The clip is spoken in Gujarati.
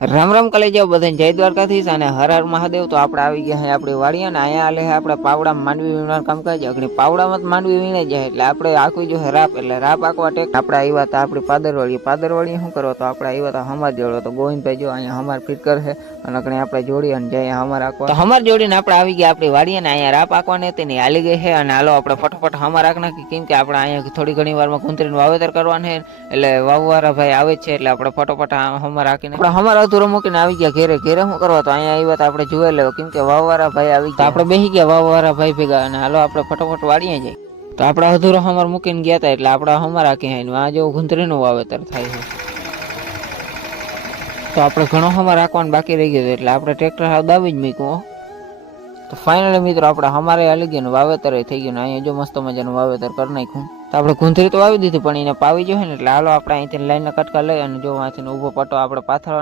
રામ રામ કલે જાવ બધાને જય દ્વારકાધીશ અને હર હર મહાદેવ। તો આપણે આવી ગયા છે આપણી વાડી અને અહીંયા આલે છે આપણે પાવડામાં માંડવી વીણવાનું કામકાજ। અગણી પાવડામાં માંડવી વીણાઈ જાય એટલે આપણે આખું જો રાપ એટલે રાપ આખવા ટેક આપણે આવ્યા હતા આપણી પાદરવાડી શું કરવા તો આપણે આવ્યા હતા હમાર જોડો તો ગોવિંદભાઈ જો અહીંયા હમાર ફિટ કરે અને અગણી આપણે જોડી અને જઈએ હમાર આખવા તો હમાર જોડીને આપણે આવી ગયા આપણી વાડી અને અહીંયા રાપ આખવાની હતી ને હાલી ગઈ છે અને હાલો આપણે ફટાફટ હમાર આખ નાખી કેમ કે આપણે અહીંયા થોડી ઘણી વારમાં કુંતરીનું વાવેતર કરવાનું છે એટલે વાવવાળા ભાઈ આવે છે એટલે આપણે ફટાફટ હમાર રાખીને આપણે હમાર અધૂરો મૂકીને આવી ગયા ઘેરે શું કરવા તો અહીંયા આવ્યા તો આપણે જોઈ લેવા કેમ કે વાવવાળા ભાઈ આવી ગયા આપણે બેસી ગયા વાવવાળા ભાઈ ભેગા અને હાલો આપણે ફટાફટ વાડીએ જઈએ તો આપણે અધૂરો હમાર મૂકીને ગયા હતા એટલે આપણે હમાર રાખી આ જેવું ગુંથરીનું વાવેતર થાય છે તો આપણે ઘણો હમાર રાખવાનું બાકી રહી ગયું એટલે આપણે ટ્રેક્ટર હાવ દાવી જ મૂક્યું તો ફાઇનલી મિત્રો આપણે હમારે હાલી ગયા વાવેતર થઈ ગયું ને અહીંયા જો મસ્ત મજાનું વાવેતર કરી નાખ્યું તો આપણે ગુંથરી તો વાવી દીધી પણ એને પાવી જોઈએ ને એટલે હાલો આપણે અહીંથી લાઈનના કટકા લઈ અને જો અહીંથી ઊભો પટ્ટો આપણે પાથરવાનો